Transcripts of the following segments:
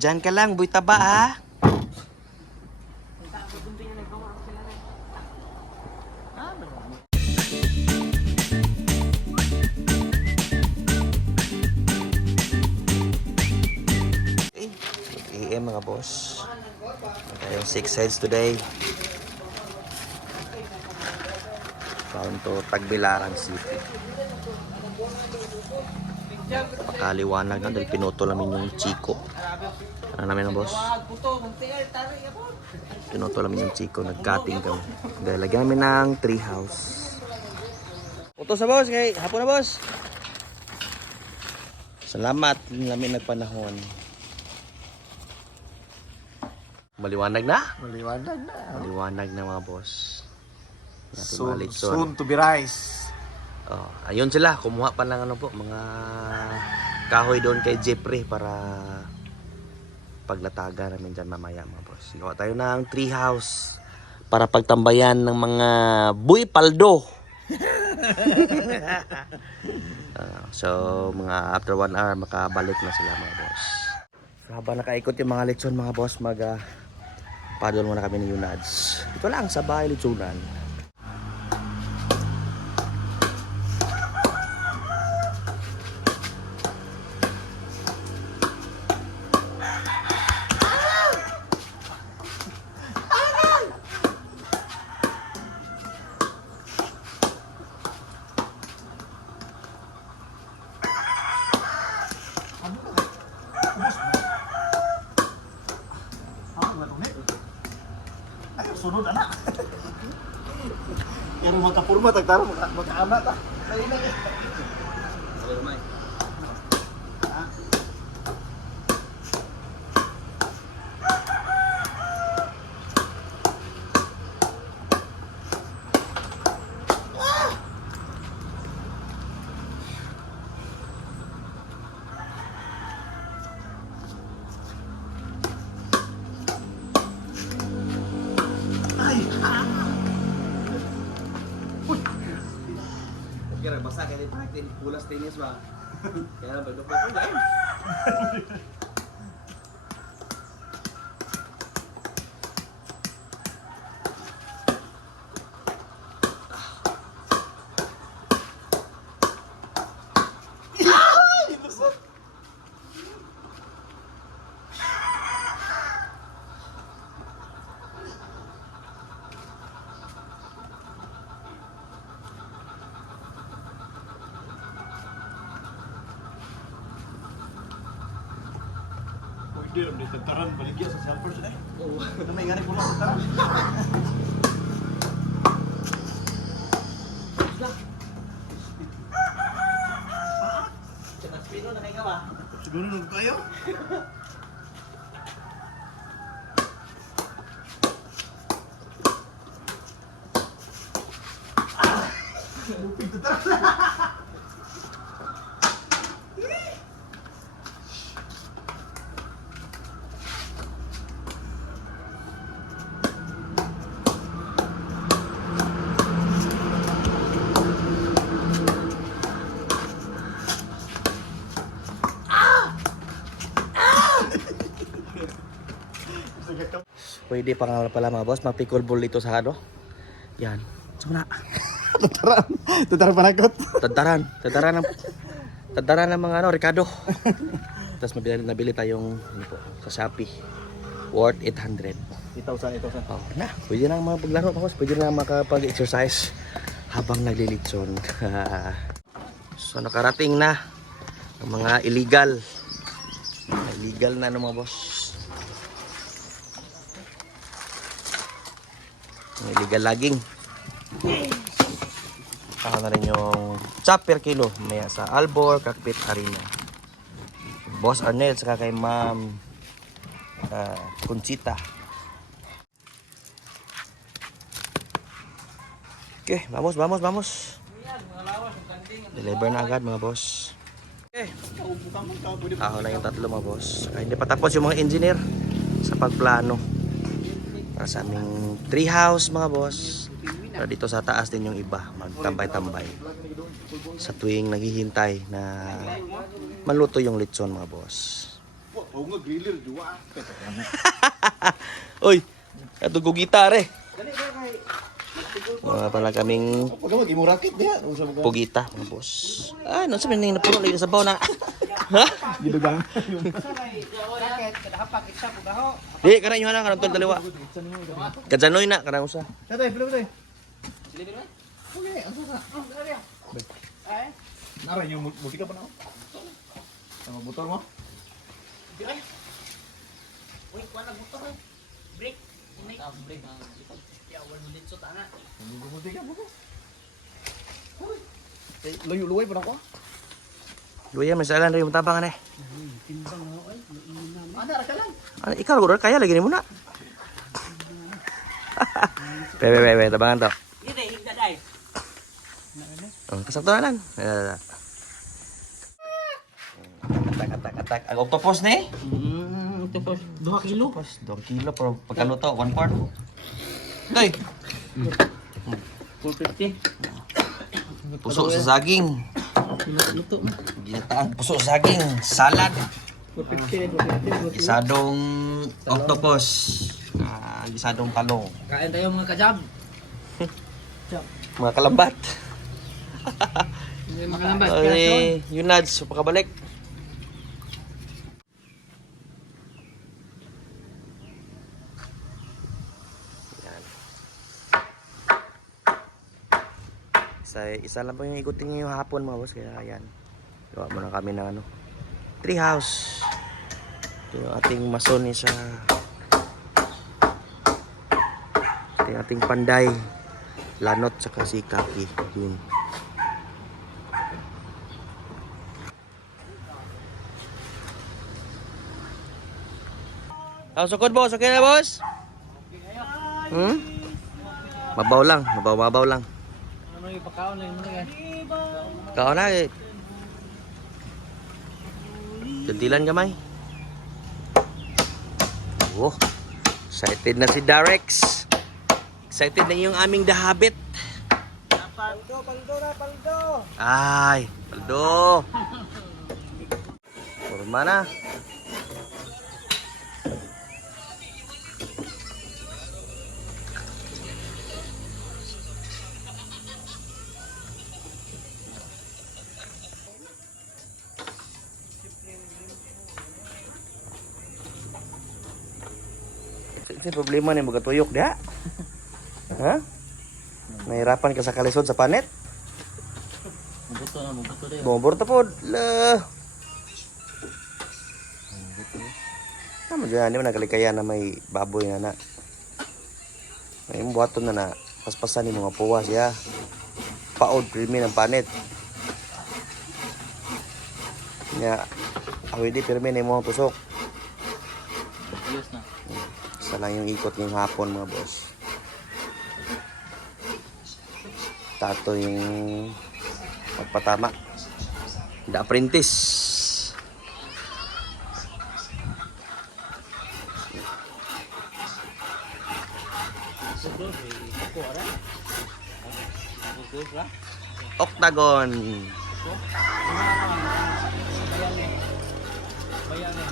Diyan ka lang, boy taba ha. AM mga boss. Tayong 6 sides today. Bound to Tagbilaran City. Kaliwanag na dahil pinuto namin yung Chico. Ano namin ang boss? Pinuto namin yung Chico. Nag-cutting kami. Dahil lagyan namin ng tree house. Puto sa boss. Kay hapon na boss. Salamat. Namin nagpanahon. Maliwanag na? Maliwanag na. Maliwanag na mga boss. Soon to be rise. Oh, ayun sila, kumuha pa ng ano po, mga kahoy doon kay Jeffrey para paglataga namin dyan mamaya mga boss. Gawa tayo ng tree house para pagtambayan ng mga buy paldo. So mga after 1 hour makabalik na sila mga boss. So habang nakaikot yung mga lechon mga boss, paddle muna kami ng Yunads. Ito lang sa bahay lechonan. Sunod anak. Pero magkapulma tagtaro magkaamat ah. Kira basa kaya din pulas tenis ba. Kaya ba doktor ko dai. Hindi rin tagtaran baligya sa selfers eh. Oo. Ito may ganit pulang tagtaran. Pino na kayo ba? Siguro nung kayo? Lupig tagtaran. Pwede pa nga pala mga boss, mag-pickleball dito sa ano. Yan. So na. Tagtaran. Tagtaran panakot. Tadaran ng mga ano, Ricardo. Tapos nabili tayong ano po, sa Shopee. Worth 800. 8,000. Oh, na, pwede na mga paglaro mga boss, pwede na makapag-exercise habang naglilitson. So nakarating na ang mga illegal. Illegal na ano mga boss. Illegal logging. Saka na rin yung chop per kilo maya sa Albor, Cockpit Arena. Boss Arnel saka kay Ma'am Conchita. Okay, vamos. Deliver na agad mga boss. Okay. Ako na yung tatlo mga boss. Saka hindi pa tapos yung mga engineer sa pagplano. Para sa aming tree house mga boss. Pero dito sa taas din yung iba, magtambay-tambay. Sa tuwing naghihintay na maluto yung lechon mga boss. Oo nga, griller, dua. Uy, ito ko gitare. Dali ba kay... Wala pala kaming Pag mag imong racket diha, unsa mo ka? pugita, mga boss. Ah, no, sabi nang napuno lagi sa baw na. Ha? Gidugang. Di, kana inyo na, kanang tol dalawa. Kadzanoy na, kanang usa. Tatay, pila ba? Okay, ang sa. Nara yung multi ka pa na. Sama motor mo? Uy, kuha na buto eh. Break. Break. Ya, wala mo dito tanga. Multi ka mo. Luyo-luway pa na ko. Luya, masalan rin yung tabangan eh. Timbang ho ay. Ana ra ka lang. Ano, ikaw, Lord, kaya lagi ni mo na. Bebe, tabangan to. Dire higda dai. Oh, kasakto na lang. Atak. Ang octopus ni? Ito po 2 kilo. Octopus, 2 kilo, pero pagkaluto, 1 quart. Tay, 450. puso sa saging. Luto mo. Ginataan, puso sa saging. Salad. 450. Gisadong octopus. Gisadong talong. Kain tayo mga kajab. Mga kalambat. Mga lambat. Ay, yun nads, pakabalik. Yan. Isa lang po yung ikutin nyo yung hapon mga boss. Kaya yan. Gawa muna kami ng ano. Tree house. Ito yung ating mason sa ating panday. Lanot saka si Kaki. Yun. Ang sukod boss, okay na boss? Hmm? Mabaw lang, mabaw lang. Ano yung pagkaon lang mo nga. Kao na eh. Tuntilan kamay. Oh, excited na si Darex. Excited na yung aming The Habit. Paldo. Ay, paldo. Forma na. Kasi problema ni magatuyok dia. Ha? Nahirapan ka sa kalisod sa panet? Buto dai. Bumabor ta pod. La. Tama dyan, hindi mo nagalikaya na may baboy na na. May buhaton na paspasan ni mga puwas ya. Paod, pirmi ng panet. Nya, awidi pirmi na yung mga tusok. Ayos na. Isa lang yung ikot ngayong hapon mga boss. Tato yung magpatama. The apprentice. Octagon. Bayan eh.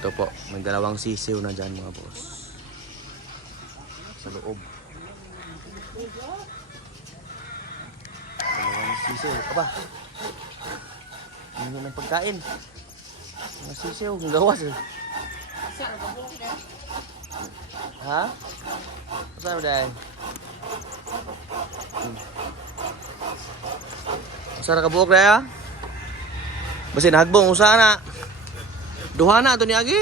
Ito po, may dalawang sisiw na dyan mga boss. Sa loob. Dalawang sisiw. Aba. Hindi ng pagkain. Mga sisiw, ang gawas eh. Ha? Saan mo dahil? Usa na kabuok na ya? Basi nahagbong, usa na. Duha na ito ni Agi.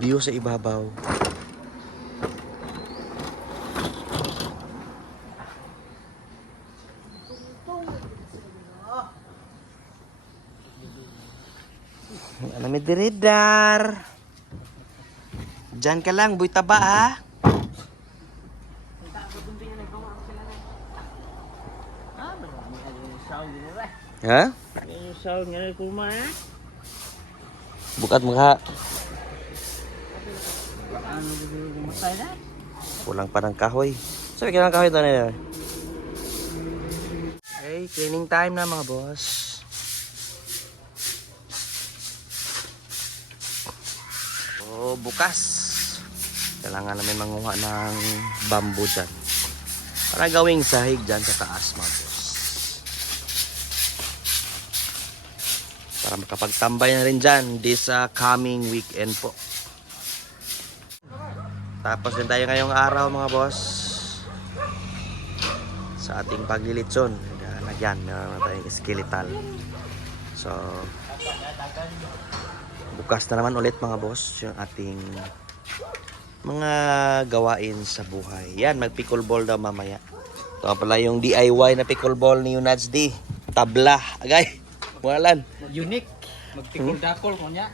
View sa ibabaw. Alam mo diridar. Diyan ka lang, boy taba ha. Ha? Yung sound nga kuma. Bukat mukha. Ano gusto kumatay na? Kulang pa ng kahoy. Sabi kailangan kahoy ito na. Okay, cleaning time na mga boss. So, bukas. Kailangan namin manguha ng bamboo dyan. Para gawing sahig dyan sa taas mga boss. Para makapagtambay na rin dyan this coming weekend po. Tapos din tayo ngayong araw mga boss sa ating paglilitson. Nagyan, meron na tayong skeletal. So bukas na naman ulit mga boss yung ating mga gawain sa buhay. Yan, mag pickleball daw mamaya. Ito pala yung DIY na pickleball ni Yunads D. Tabla, agay. Walan. Unique. Magpikol dakol ko niya.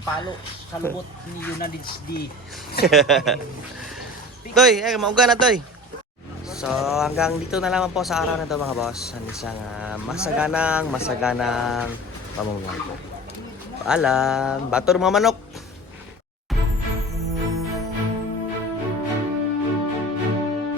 Palo kalbot ni United D. Toy, mauga na Toy. So hanggang dito na lamang po sa araw na to mga boss. Ang isang masaganang pamumuhay. Paalam. Bator mga manok.